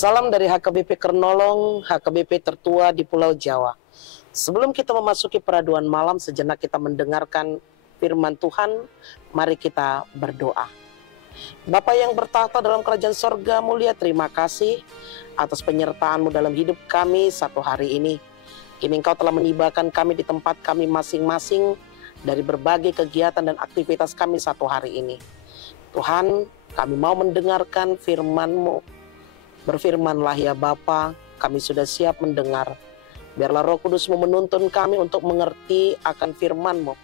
Salam dari HKBP Kernolong, HKBP tertua di Pulau Jawa. Sebelum kita memasuki peraduan malam, sejenak kita mendengarkan firman Tuhan. Mari kita berdoa. Bapa yang bertahta dalam kerajaan sorga, mulia terima kasih atas penyertaan-Mu dalam hidup kami satu hari ini. Kini Engkau telah menibahkan kami di tempat kami masing-masing dari berbagai kegiatan dan aktivitas kami satu hari ini. Tuhan, kami mau mendengarkan firman-Mu. Berfirmanlah ya Bapa, kami sudah siap mendengar. Biarlah Roh Kudus-Mu menuntun kami untuk mengerti akan firman-Mu,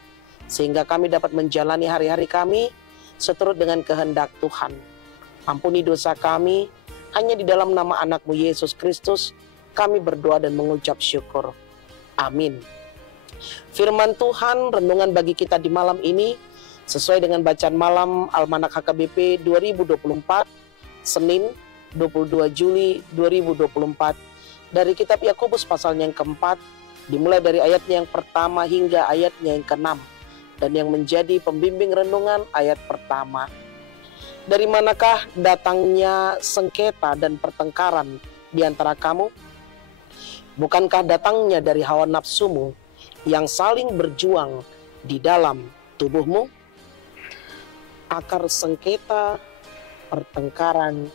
sehingga kami dapat menjalani hari-hari kami seturut dengan kehendak Tuhan. Ampuni dosa kami, hanya di dalam nama anak-Mu Yesus Kristus kami berdoa dan mengucap syukur. Amin. Firman Tuhan, renungan bagi kita di malam ini sesuai dengan bacaan malam Almanak HKBP 2024, Senin 22 Juli 2024, dari kitab Yakobus pasalnya yang keempat, dimulai dari ayatnya yang pertama hingga ayatnya yang keenam, dan yang menjadi pembimbing renungan ayat pertama. Dari manakah datangnya sengketa dan pertengkaran di antara kamu? Bukankah datangnya dari hawa nafsumu yang saling berjuang di dalam tubuhmu? Akar sengketa, pertengkaran,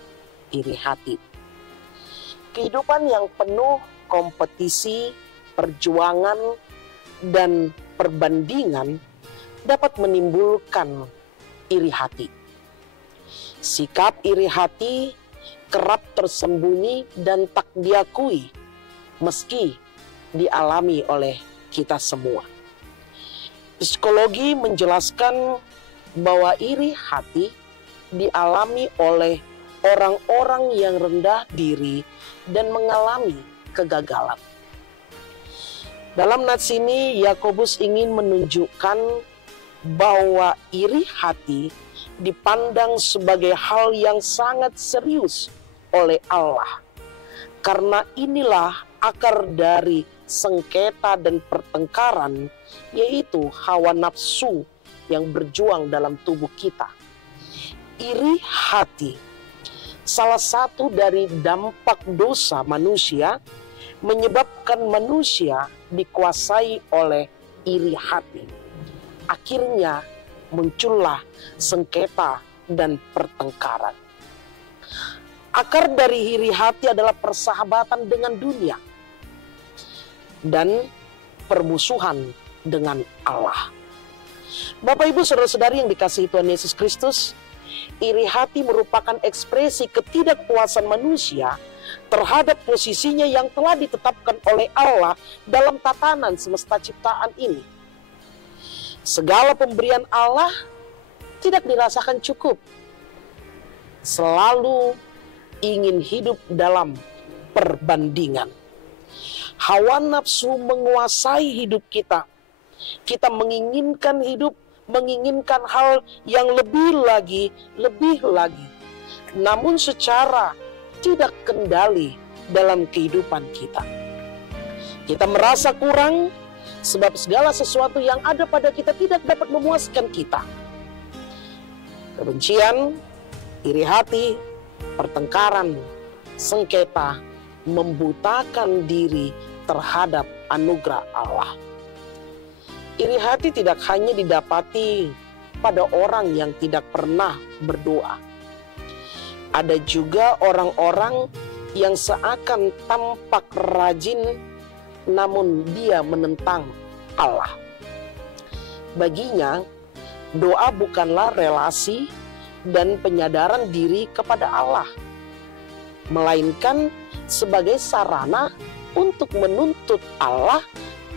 iri hati. Kehidupan yang penuh kompetisi, perjuangan, dan perbandingan dapat menimbulkan iri hati. Sikap iri hati kerap tersembunyi dan tak diakui meski dialami oleh kita semua. Psikologi menjelaskan bahwa iri hati dialami oleh orang-orang yang rendah diri dan mengalami kegagalan. Dalam nats ini, Yakobus ingin menunjukkan bahwa iri hati dipandang sebagai hal yang sangat serius oleh Allah. Karena inilah akar dari sengketa dan pertengkaran, yaitu hawa nafsu yang berjuang dalam tubuh kita. Iri hati salah satu dari dampak dosa manusia, menyebabkan manusia dikuasai oleh iri hati. Akhirnya muncullah sengketa dan pertengkaran. Akar dari iri hati adalah persahabatan dengan dunia dan permusuhan dengan Allah. Bapak Ibu saudara-saudari yang dikasihi Tuhan Yesus Kristus, iri hati merupakan ekspresi ketidakpuasan manusia terhadap posisinya yang telah ditetapkan oleh Allah dalam tatanan semesta ciptaan ini. Segala pemberian Allah tidak dirasakan cukup. Selalu ingin hidup dalam perbandingan. Hawa nafsu menguasai hidup kita. Kita menginginkan hidup, menginginkan hal yang lebih lagi. Namun secara tidak kendali dalam kehidupan kita. Kita merasa kurang sebab segala sesuatu yang ada pada kita tidak dapat memuaskan kita. Kebencian, iri hati, pertengkaran, sengketa membutakan diri terhadap anugerah Allah. Iri hati tidak hanya didapati pada orang yang tidak pernah berdoa. Ada juga orang-orang yang seakan tampak rajin, namun dia menentang Allah. Baginya, doa bukanlah relasi dan penyadaran diri kepada Allah, melainkan sebagai sarana untuk menuntut Allah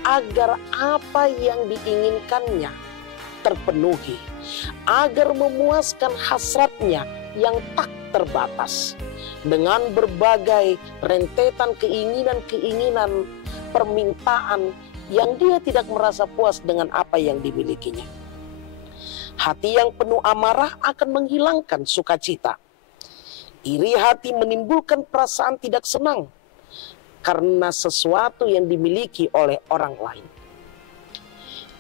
agar apa yang diinginkannya terpenuhi, agar memuaskan hasratnya yang tak terbatas dengan berbagai rentetan keinginan-keinginan, permintaan yang dia tidak merasa puas dengan apa yang dimilikinya. Hati yang penuh amarah akan menghilangkan sukacita. Iri hati menimbulkan perasaan tidak senang karena sesuatu yang dimiliki oleh orang lain.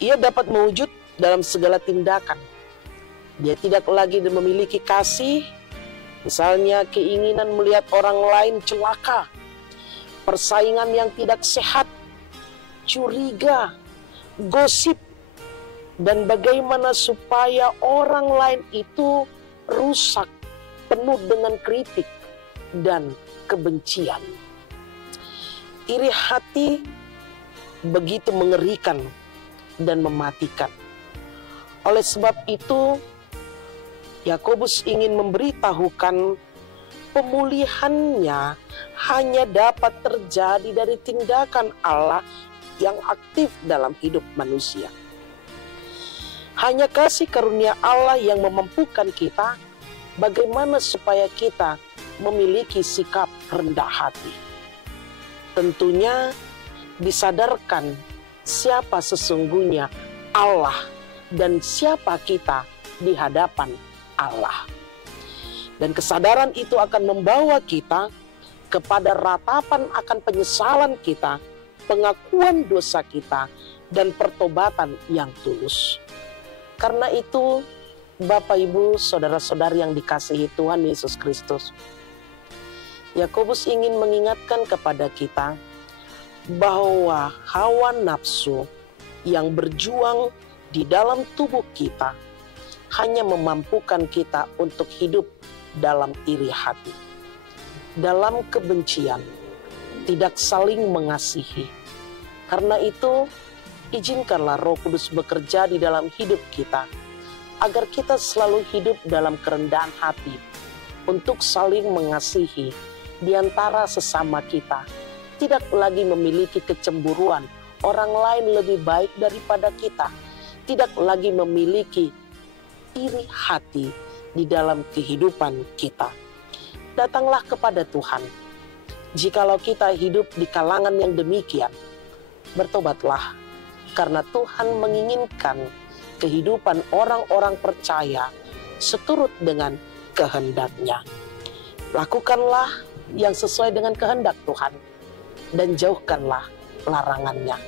Ia dapat mewujud dalam segala tindakan. Dia tidak lagi memiliki kasih, Misalnya keinginan melihat orang lain celaka, persaingan yang tidak sehat, curiga, gosip, dan bagaimana supaya orang lain itu rusak, penuh dengan kritik dan kebencian. Iri hati begitu mengerikan dan mematikan. Oleh sebab itu, Yakobus ingin memberitahukan pemulihannya hanya dapat terjadi dari tindakan Allah yang aktif dalam hidup manusia. Hanya kasih karunia Allah yang memampukan kita bagaimana supaya kita memiliki sikap rendah hati. Tentunya disadarkan siapa sesungguhnya Allah dan siapa kita di hadapan Allah. Dan kesadaran itu akan membawa kita kepada ratapan akan penyesalan kita, pengakuan dosa kita, dan pertobatan yang tulus. Karena itu, Bapak, Ibu, saudara-saudari yang dikasihi Tuhan Yesus Kristus, Yakobus ingin mengingatkan kepada kita bahwa hawa nafsu yang berjuang di dalam tubuh kita hanya memampukan kita untuk hidup dalam iri hati, dalam kebencian, tidak saling mengasihi. Karena itu, izinkanlah Roh Kudus bekerja di dalam hidup kita, agar kita selalu hidup dalam kerendahan hati, untuk saling mengasihi di antara sesama kita, tidak lagi memiliki kecemburuan, orang lain lebih baik daripada kita, tidak lagi memiliki iri hati di dalam kehidupan kita. Datanglah kepada Tuhan. Jikalau kita hidup di kalangan yang demikian, bertobatlah, karena Tuhan menginginkan kehidupan orang-orang percaya seturut dengan kehendak-Nya. Lakukanlah yang sesuai dengan kehendak Tuhan dan jauhkanlah larangannya,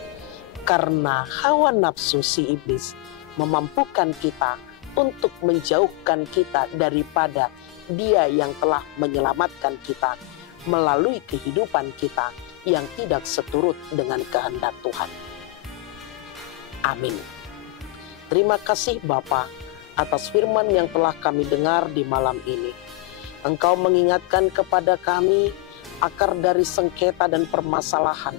karena hawa nafsu si iblis memampukan kita untuk menjauhkan kita daripada Dia yang telah menyelamatkan kita melalui kehidupan kita yang tidak seturut dengan kehendak Tuhan. Amin. Terima kasih Bapa atas firman yang telah kami dengar di malam ini. Engkau mengingatkan kepada kami akar dari sengketa dan permasalahan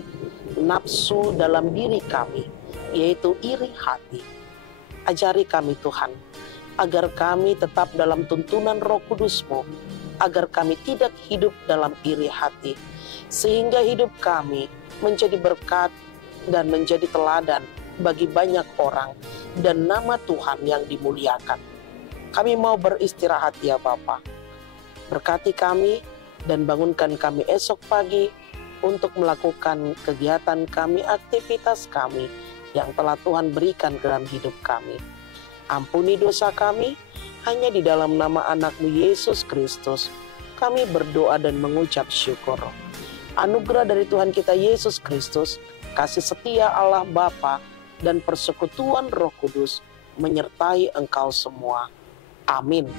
nafsu dalam diri kami, yaitu iri hati. Ajari kami Tuhan, agar kami tetap dalam tuntunan Roh Kudus-Mu, agar kami tidak hidup dalam iri hati, sehingga hidup kami menjadi berkat dan menjadi teladan bagi banyak orang, dan nama Tuhan yang dimuliakan. Kami mau beristirahat ya Bapa. Berkati kami dan bangunkan kami esok pagi untuk melakukan kegiatan kami, aktivitas kami yang telah Tuhan berikan dalam hidup kami. Ampuni dosa kami, hanya di dalam nama anak-Mu Yesus Kristus kami berdoa dan mengucap syukur. Anugerah dari Tuhan kita Yesus Kristus, kasih setia Allah Bapa, dan persekutuan Roh Kudus menyertai engkau semua. Amin.